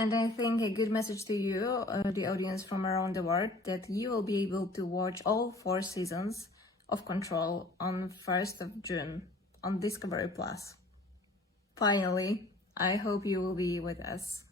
And I think a good message to you, the audience from around the world, that you will be able to watch all 4 seasons of Control on 1st of June on Discovery Plus. Finally, I hope you will be with us.